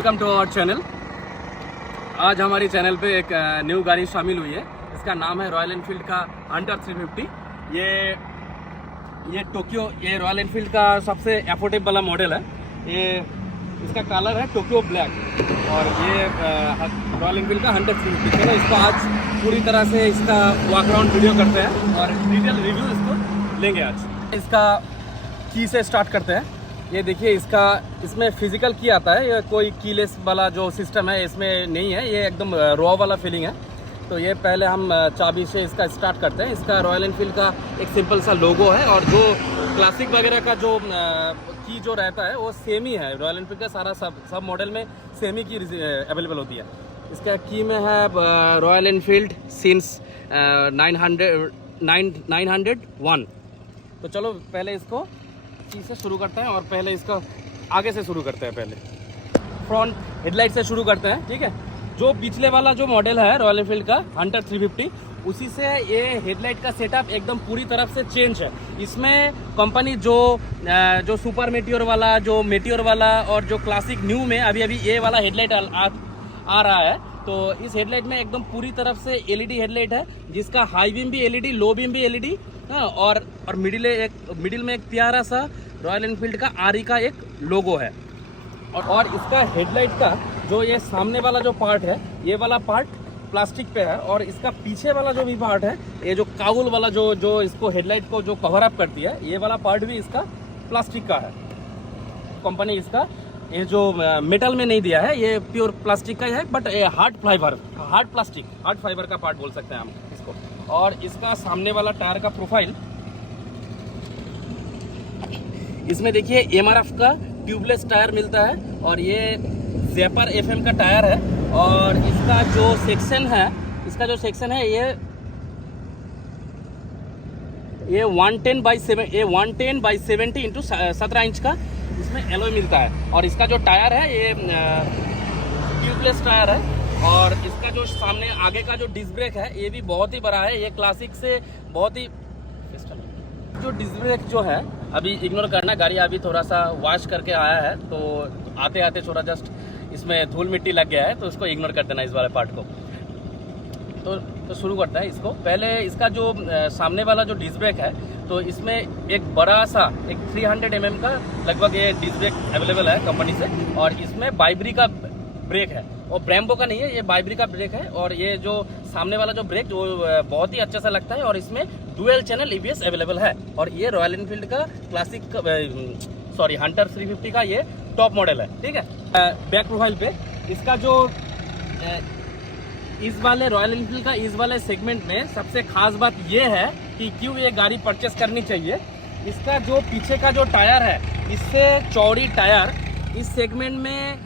Welcome to our channel. आज हमारी channel पे एक न्यू गाड़ी शामिल हुई है। इसका नाम है रॉयल एनफील्ड का हंटर 350। ये रॉयल एनफील्ड का सबसे एफोर्डेबल वाला मॉडल है। ये इसका कलर है टोक्यो ब्लैक और ये रॉयल एनफील्ड का हंटर 350। चलो इसको आज पूरी तरह से इसका वॉकअराउंड वीडियो करते हैं और डिटेल रिव्यू इसको लेंगे। आज इसका की से स्टार्ट करते हैं। ये देखिए इसमें फिजिकल की आता है। ये कोई कीलेस वाला जो सिस्टम है इसमें नहीं है। ये एकदम रॉ वाला फीलिंग है। तो ये पहले हम चाबी से इसका स्टार्ट करते हैं। इसका रॉयल एनफील्ड का एक सिंपल सा लोगो है और जो क्लासिक वगैरह का जो की जो रहता है वो सेम ही है। रॉयल एनफील्ड का सारा सब मॉडल में सेम ही की अवेलेबल होती है। इसका की में है रॉयल एनफील्ड सिंस 901। तो चलो पहले इसको चीज़ से शुरू करते हैं और पहले इसका आगे से शुरू करते हैं। पहले फ्रंट हेडलाइट से शुरू करते हैं, ठीक है। जो पिछले वाला जो मॉडल है रॉयल एनफील्ड का हंटर 350, उसी से ये हेडलाइट का सेटअप एकदम पूरी तरफ से चेंज है। इसमें कंपनी जो सुपर मेटियोर वाला, जो मेटियोर वाला और जो क्लासिक न्यू में अभी ये वाला हेडलाइट आ रहा है। तो इस हेडलाइट में एकदम पूरी तरफ से एलईडी हेडलाइट है, जिसका हाई बीम भी एलईडी, लो बीम भी एलईडी, और मिडिल में एक प्यारा सा रॉयल एनफील्ड का आरी का एक लोगो है। और इसका हेडलाइट का जो ये सामने वाला जो पार्ट है, ये वाला पार्ट प्लास्टिक पे है। और इसका पीछे वाला जो भी पार्ट है, ये जो काउल वाला जो इसको हेडलाइट को जो कवर अप करती है, ये वाला पार्ट भी इसका प्लास्टिक का है। कंपनी इसका ये जो मेटल में नहीं दिया है, ये प्योर प्लास्टिक का ही है, बट हार्ड फाइबर का पार्ट बोल सकते हैं हम इसको। और इसका सामने वाला टायर का प्रोफाइल, इसमें देखिए एमआरएफ का ट्यूबलेस टायर मिलता है और ये ज़ेपर एफएम का टायर है। और इसका जो सेक्शन है ये 110/70 इंटू 17 इंच का इसमें एलॉय मिलता है। और इसका जो टायर है ये ट्यूबलेस टायर है। और इसका जो सामने आगे का जो डिस्क ब्रेक है, ये भी बहुत ही बड़ा है। ये क्लासिक से बहुत ही जो डिस्क ब्रेक जो है, अभी इग्नोर करना, गाड़ी अभी थोड़ा सा वॉश करके आया है, तो आते आते थोड़ा जस्ट इसमें धूल मिट्टी लग गया है, तो इसको इग्नोर कर देना इस वाले पार्ट को। तो शुरू करते हैं इसको। पहले इसका जो सामने वाला जो डिस्क ब्रेक है, तो इसमें एक बड़ा सा एक 300 mm का लगभग ये डिस्क ब्रेक अवेलेबल है कंपनी से। और इसमें बाइब्री का ब्रेक है और ब्रेम्बो का नहीं है, ये बाइब्री का ब्रेक है। और ये जो सामने वाला जो ब्रेक जो बहुत ही अच्छा सा लगता है। और इसमें डुअल चैनल EBS अवेलेबल है। और ये रॉयल एनफील्ड का हंटर 350 का ये टॉप मॉडल है, ठीक है। बैक प्रोफाइल पे इसका जो इस वाले रॉयल एनफील्ड का इस वाले सेगमेंट में सबसे खास बात ये है कि क्यों ये गाड़ी परचेस करनी चाहिए। इसका जो पीछे का जो टायर है, इससे चौड़ी टायर इस सेगमेंट में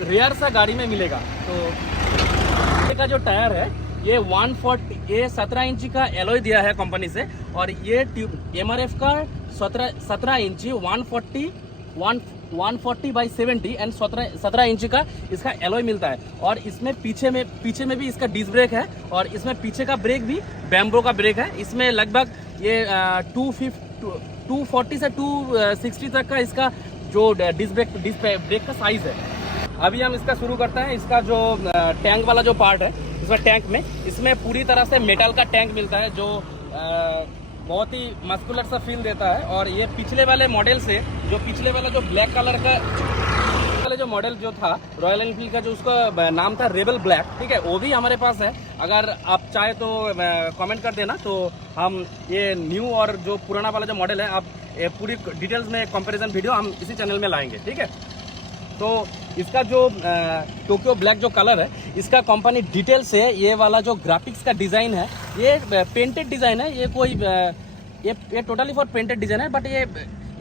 रेयर सा गाड़ी में मिलेगा। तो पीछे का जो टायर है ये 17 इंची का एलॉय दिया है कंपनी से। और ये एमआरएफ का 17 इंची 140/70 एंड 17 इंची का इसका एलॉय मिलता है। और इसमें पीछे में भी इसका डिस्क ब्रेक है। और इसमें पीछे का ब्रेक भी बैम्ब्रो का ब्रेक है। इसमें लगभग ये 240 से 260 तक का इसका जो डिस्क ब्रेक का साइज है। अभी हम इसका शुरू करते हैं। इसका जो टैंक वाला जो पार्ट है, इसमें टैंक में इसमें पूरी तरह से मेटल का टैंक मिलता है, जो बहुत ही मस्कुलर सा फील देता है। और ये पिछले वाले मॉडल से जो पिछले वाला जो ब्लैक कलर का वाले जो मॉडल जो था रॉयल एनफील्ड का, जो उसका नाम था रेबल ब्लैक, ठीक है, वो भी हमारे पास है। अगर आप चाहे तो कमेंट कर देना, तो हम ये न्यू और जो पुराना वाला जो मॉडल है, आप पूरी डिटेल्स में कंपैरिजन वीडियो हम इसी चैनल में लाएंगे, ठीक है। तो इसका जो टोक्यो ब्लैक जो कलर है, इसका कंपनी डिटेल से ये वाला जो ग्राफिक्स का डिज़ाइन है, ये पेंटेड डिज़ाइन है। ये कोई ये टोटली फॉर पेंटेड डिज़ाइन है, बट ये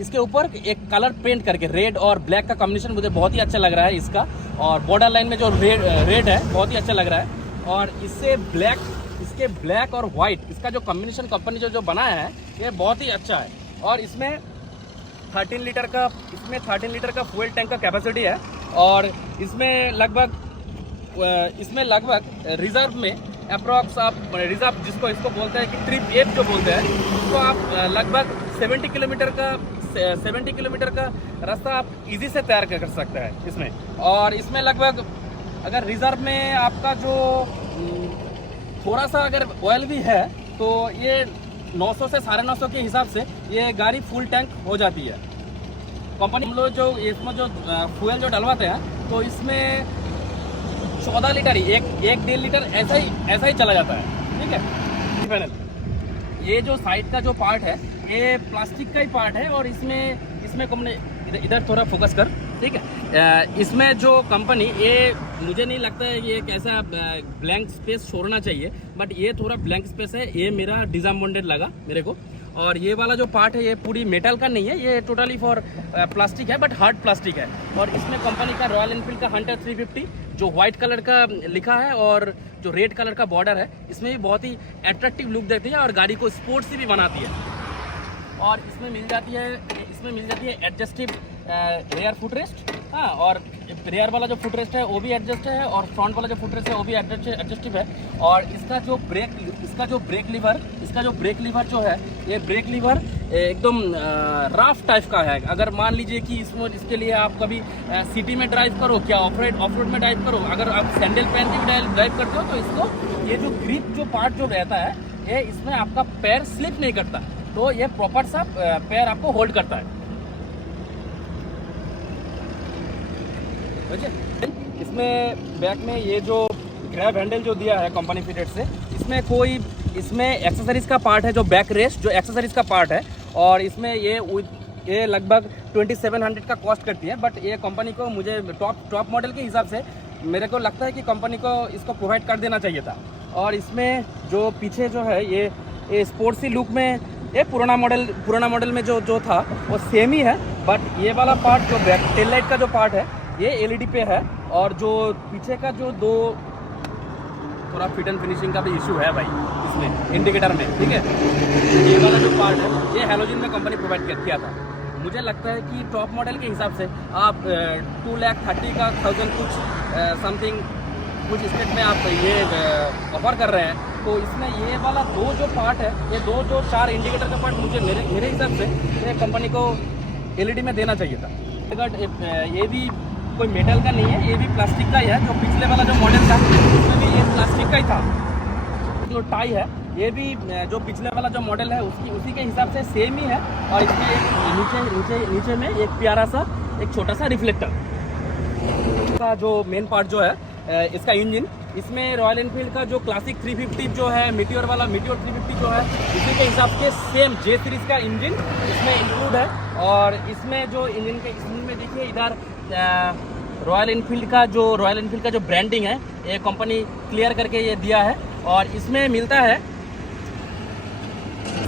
इसके ऊपर एक कलर पेंट करके रेड और ब्लैक का कॉम्बिनेशन मुझे बहुत ही अच्छा लग रहा है इसका। और बॉर्डर लाइन में जो रेड है बहुत ही अच्छा लग रहा है। और इसके ब्लैक और वाइट इसका जो कॉम्बिनेशन कंपनी जो बनाया है, ये बहुत ही अच्छा है। और इसमें 13 लीटर का फ्यूल टैंक का कैपेसिटी है। और इसमें लगभग रिजर्व में अप्रॉक्स आप रिजर्व जिसको इसको बोलते हैं कि ट्रिप एप जो बोलते हैं, उसको आप लगभग 70 किलोमीटर का 70 किलोमीटर का रास्ता आप इजी से तैयार कर सकते हैं इसमें। और इसमें लगभग अगर रिजर्व में आपका जो थोड़ा सा अगर ऑयल भी है तो ये 900 से 950 के हिसाब से ये गाड़ी फुल टैंक हो जाती है। कंपनी हम लोग जो इसमें जो फ्यूल जो डलवाते हैं तो इसमें 14 लीटर ही एक 1.5 लीटर ऐसा ही चला जाता है। ठीक है फाइनल। ये जो साइड का जो पार्ट है ये प्लास्टिक का ही पार्ट है और इसमें कंपनी इधर थोड़ा फोकस कर। ठीक है, इसमें जो कंपनी ये मुझे नहीं लगता है ये कैसा ब्लैंक स्पेस छोड़ना चाहिए, बट ये थोड़ा ब्लैंक स्पेस है। ये मेरा डिसअपॉइंटेड लगा मेरे को। और ये वाला जो पार्ट है ये पूरी मेटल का नहीं है, ये टोटली फॉर प्लास्टिक है, बट हार्ड प्लास्टिक है। और इसमें कंपनी का रॉयल एनफील्ड का हंटर 350 जो व्हाइट कलर का लिखा है और जो रेड कलर का बॉर्डर है, इसमें भी बहुत ही अट्रैक्टिव लुक देती है और गाड़ी को स्पोर्ट्सी भी बनाती है। और इसमें मिल जाती है एडजस्टिव रेयर फुटरेस्ट। हाँ, और रेयर वाला जो फुटरेस्ट है वो भी एडजस्ट है और फ्रंट वाला जो फुटरेस्ट है वो भी एडजस्टिव है। और इसका जो ब्रेक लीवर जो है ये ब्रेक लीवर एकदम रफ टाइप का है। अगर मान लीजिए कि इसके लिए आप कभी सिटी में ड्राइव करो, क्या ऑफ रोड में ड्राइव करो, अगर आप सैंडल पहन के ड्राइव करते हो तो इसको ये जो ग्रिप जो पार्ट जो रहता है ये इसमें आपका पैर स्लिप नहीं करता, तो ये प्रॉपर सा पैर आपको होल्ड करता है। इसमें बैक में ये जो ग्रैब हैंडल जो दिया है कंपनी फिटेड से, इसमें एक्सेसरीज का पार्ट है जो बैक रेस्ट जो एक्सेसरीज का पार्ट है। और इसमें ये लगभग 2700 का कॉस्ट करती है, बट ये कंपनी को मुझे टॉप मॉडल के हिसाब से मेरे को लगता है कि कंपनी को इसको प्रोवाइड कर देना चाहिए था। और इसमें जो पीछे जो है ये स्पोर्ट्सी लुक में ये पुराना मॉडल में जो था वो सेम ही है, बट ये वाला पार्ट जो बैक टेल लाइट का जो पार्ट है ये एलईडी पे है। और जो पीछे का जो दो थोड़ा फिट एंड फिनिशिंग का भी इशू है भाई इसमें इंडिकेटर में। ठीक है, ये वाला जो पार्ट है ये हैलोजन में कंपनी प्रोवाइड किया था। मुझे लगता है कि टॉप मॉडल के हिसाब से आप 2,30,000 का 1000 कुछ समथिंग कुछ स्टेट में आप ये ऑफर कर रहे हैं, तो इसमें ये वाला दो जो पार्ट है, ये दो जो 4 इंडिकेटर का पार्ट मुझे मेरे हिसाब से ये कंपनी को एलईडी में देना चाहिए था। बट ये भी कोई मेटल का नहीं है, ये भी प्लास्टिक का ही है। जो पिछले वाला जो मॉडल था उसमें भी ये प्लास्टिक का ही था। जो टाई है ये भी जो पिछले वाला जो मॉडल है उसी के हिसाब से सेम ही है। और इसमें एक नीचे में एक प्यारा सा एक छोटा सा रिफ्लेक्टर का जो मेन पार्ट जो है इसका इंजन, इसमें रॉयल एनफील्ड का जो क्लासिक 350 जो है मीटियोर 350 जो है उसी के हिसाब से सेम J सीरीज का इंजन इसमें इंक्लूड है। और इसमें जो इंजन में देखिए इधर रॉयल एनफील्ड का जो ब्रांडिंग है ये कंपनी क्लियर करके ये दिया है। और इसमें मिलता है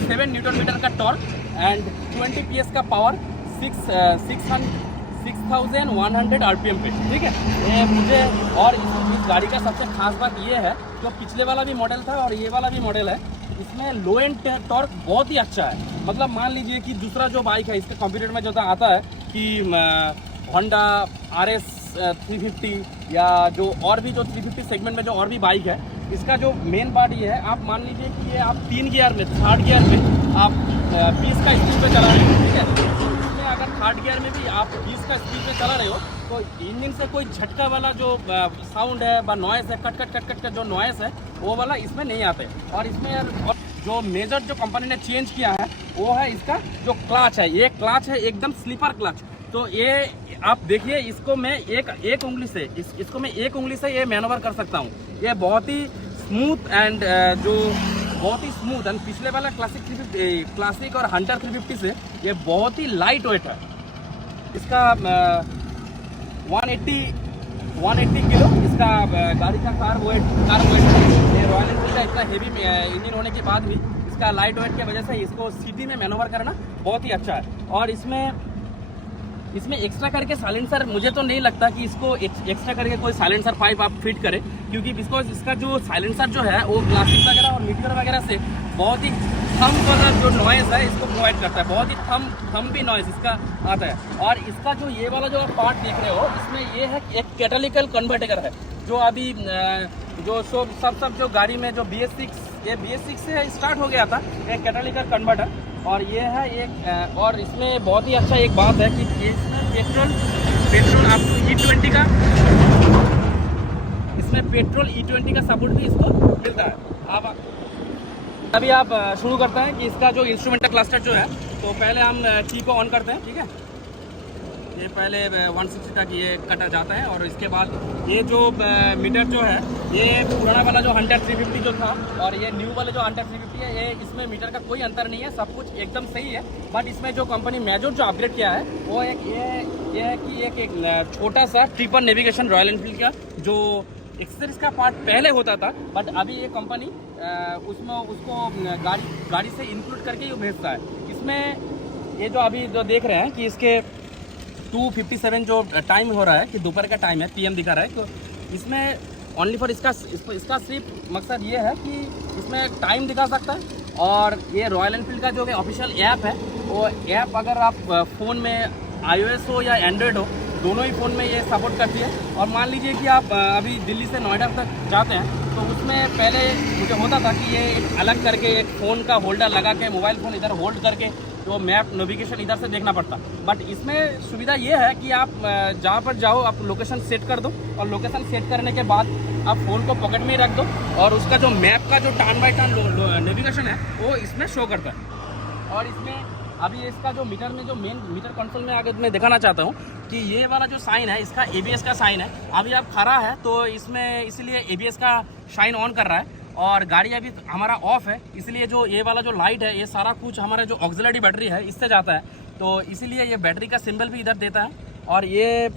7 न्यूटन मीटर का टॉर्क एंड 20 PS का पावर 6100 RPM पे। ठीक है, ये मुझे और इस गाड़ी का सबसे खास बात ये है, जो पिछले वाला भी मॉडल था और ये वाला भी मॉडल है, इसमें लो एंड टॉर्क बहुत ही अच्छा है। मतलब मान लीजिए कि दूसरा जो बाइक है इसके कॉम्पिटिटर में जो आता है कि होंडा RS 350 या जो और भी जो 350 सेगमेंट में जो और भी बाइक है, इसका जो मेन पार्ट ये है, आप मान लीजिए कि ये आप 3 गियर में थर्ड गियर में आप 20 का स्पीड पे चला रहे हो। ठीक है, तो इसमें अगर थर्ड गियर में भी आप 20 का स्पीड पे चला रहे हो तो इंजन से कोई झटका वाला जो साउंड है नॉइस है कट का जो नॉइस है वो वाला इसमें नहीं आते। और इसमें यार जो मेजर जो कंपनी ने चेंज किया है वो है इसका जो क्लच है, ये क्लच है एकदम स्लीपर क्लच। तो ये आप देखिए, इसको मैं एक उंगली से इसको मैं एक उंगली से ये मैनोवर कर सकता हूँ। ये बहुत ही स्मूथ एंड बहुत ही स्मूथ एंड पिछले वाला क्लासिक और हंटर 350 से ये बहुत ही लाइट वेट है। इसका 180 किलो इसका गाड़ी का कार वेट है। रॉयल एनफील्ड का इतना हेवी इंजन होने के बाद भी इसका लाइट वेट की वजह से इसको सिटी में मैनोवर करना बहुत ही अच्छा है। और इसमें एक्स्ट्रा करके साइलेंसर मुझे तो नहीं लगता कि इसको एक्स्ट्रा करके कोई साइलेंसर पाइप आप फिट करें, क्योंकि बिकॉज इसका जो साइलेंसर जो है वो क्लासिक वगैरह और मीटियोर वगैरह से बहुत ही थम वाला जो नॉइस है इसको प्रोवाइड करता है, बहुत ही थम भी नॉइस इसका आता है। और इसका जो ये वाला जो आप पार्ट देख रहे हो इसमें ये है एक कैटालिकल कन्वर्टर है, जो अभी जो सब जो गाड़ी में जो BS6 से स्टार्ट हो गया था एक कैटालिकल कन्वर्टर। और ये है एक और इसमें बहुत ही अच्छा एक बात है कि ये पेट्रोल आपको E20 का, इसमें पेट्रोल E20 का सपोर्ट भी इसको मिलता है। अब अभी आप शुरू करते हैं कि इसका जो इंस्ट्रूमेंटल क्लस्टर जो है, तो पहले हम की को ऑन करते हैं, ठीक है। ये पहले 160 तक ये कटा जाता है और इसके बाद ये जो मीटर जो है, ये पुराना वाला जो 100-350 जो था और ये न्यू वाला जो 100-350 है, ये इसमें मीटर का कोई अंतर नहीं है, सब कुछ एकदम सही है। बट इसमें जो कंपनी मेजर जो अपग्रेड किया है वो ये है कि एक छोटा सा ट्रिपल नेविगेशन रॉयल एनफील्ड का जो एक्सेसरीज का पार्ट पहले होता था, बट अभी ये कंपनी उसमें उसको गाड़ी से इंक्लूड करके ही भेजता है। इसमें ये जो अभी जो देख रहे हैं कि इसके 2:57 जो टाइम हो रहा है कि दोपहर का टाइम है, PM दिखा रहा है, तो इसमें ओनली फॉर इसका सिर्फ मकसद ये है कि इसमें टाइम दिखा सकता है। और ये रॉयल एनफील्ड का जो ऑफिशियल ऐप है, वो ऐप अगर आप फ़ोन में iOS हो या एंड्रॉयड हो, दोनों ही फ़ोन में ये सपोर्ट करती है। और मान लीजिए कि आप अभी दिल्ली से नोएडा तक जाते हैं, तो उसमें पहले मुझे होता था कि ये एक अलग करके एक फ़ोन का होल्डर लगा के मोबाइल फ़ोन इधर होल्ड करके तो मैप नेविगेशन इधर से देखना पड़ता। बट इसमें सुविधा ये है कि आप जहाँ पर जाओ आप लोकेशन सेट कर दो, और लोकेशन सेट करने के बाद आप फ़ोन को पॉकेट में ही रख दो, और उसका जो मैप का जो टर्न बाय टर्न नेविगेशन है वो इसमें शो करता है। और इसमें अभी इसका जो मीटर में जो मेन मीटर कंसोल में आगे मैं दिखाना चाहता हूँ कि ये वाला जो साइन है, इसका ABS का साइन है। अभी आप खड़ा है तो इसमें इसलिए ABS का शाइन ऑन कर रहा है, और गाड़ी अभी हमारा ऑफ है, इसलिए जो ये वाला जो लाइट है, ये सारा कुछ हमारा जो ऑक्सिलरी बैटरी है इससे जाता है, तो इसीलिए ये बैटरी का सिंबल भी इधर देता है। और ये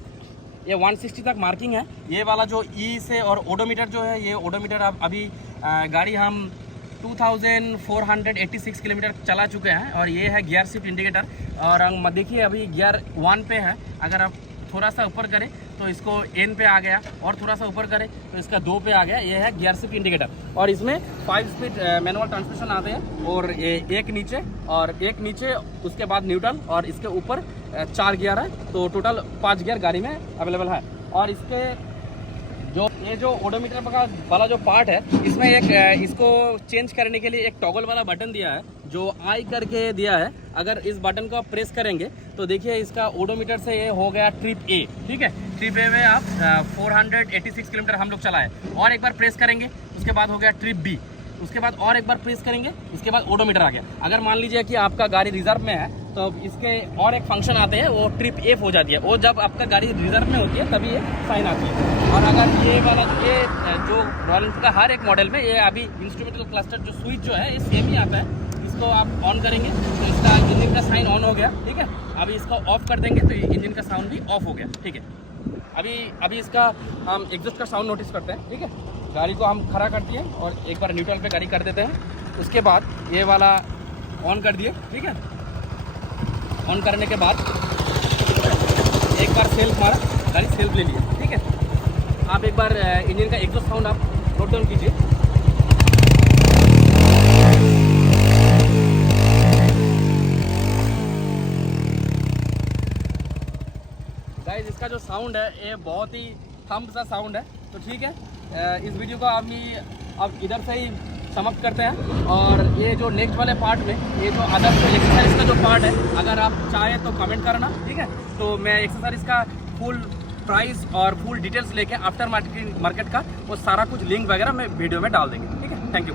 160 तक मार्किंग है ये वाला जो E से। और ओडोमीटर जो है, ये ओडोमीटर अब अभी गाड़ी हम 2486 किलोमीटर चला चुके हैं, और ये है गियर शिफ्ट इंडिकेटर। और हम देखिए अभी गियर 1 पे है, अगर आप थोड़ा सा ऊपर करें तो इसको N पे आ गया, और थोड़ा सा ऊपर करें तो इसका 2 पे आ गया। ये है गियर शिफ्ट इंडिकेटर। और इसमें 5 स्पीड मैनुअल ट्रांसमिशन आते हैं, और एक नीचे और एक नीचे, उसके बाद न्यूट्रल, और इसके ऊपर 4 गियर है, तो टोटल 5 गियर गाड़ी में अवेलेबल है। और इसके जो ओडोमीटर वाला जो पार्ट है, इसमें एक इसको चेंज करने के लिए एक टॉगल वाला बटन दिया है, जो आई करके दिया है। अगर इस बटन को आप प्रेस करेंगे तो देखिए इसका ओडोमीटर से ये हो गया ट्रिप A, ठीक है। ट्रिप A में आप 486 किलोमीटर हम लोग चलाए, और एक बार प्रेस करेंगे उसके बाद हो गया ट्रिप B, उसके बाद और एक बार प्रेस करेंगे, इसके बाद ओडोमीटर आ गया। अगर मान लीजिए कि आपका गाड़ी रिजर्व में है, तो इसके और एक फंक्शन आते हैं, वो ट्रिप F हो जाती है। वो जब आपका गाड़ी रिजर्व में होती है तभी ये साइन आती है। और अगर ये वाला ये जो रॉयल एनफील्ड का हर एक मॉडल में ये अभी इंस्ट्रूमेंटल क्लस्टर जो स्विच जो है, ये सेम ही आता है। इसको आप ऑन करेंगे तो इसका इंजन का साइन ऑन हो गया, ठीक है। अभी इसको ऑफ कर देंगे तो इंजन का साउंड भी ऑफ हो गया, ठीक है। अभी इसका हम एग्जॉस्ट का साउंड नोटिस करते हैं, ठीक है। गाड़ी को हम खड़ा करते हैं और एक बार न्यूट्रल पे गाड़ी कर देते हैं, उसके बाद ये वाला ऑन कर दिए, ठीक है। ऑन करने के बाद एक बार सेल्फ मारा, गाड़ी सेल्फ ले लिया, ठीक है। आप एक बार इंजन का एग्जॉस्ट साउंड आप नोट डाउन कीजिए। गाइस, इसका जो साउंड है ये बहुत ही थंब सा साउंड है, तो ठीक है। इस वीडियो को अब इधर से ही समाप्त करते हैं। और ये जो नेक्स्ट वाले पार्ट में ये जो अदर जो एक्सरसाइज का जो पार्ट है, अगर आप चाहें तो कमेंट करना, ठीक है। तो मैं एक्सरसाइज का फुल प्राइस और फुल डिटेल्स लेके आफ्टर मार्केट का वो सारा कुछ लिंक वगैरह मैं वीडियो में डाल देंगे, ठीक है। Thank you.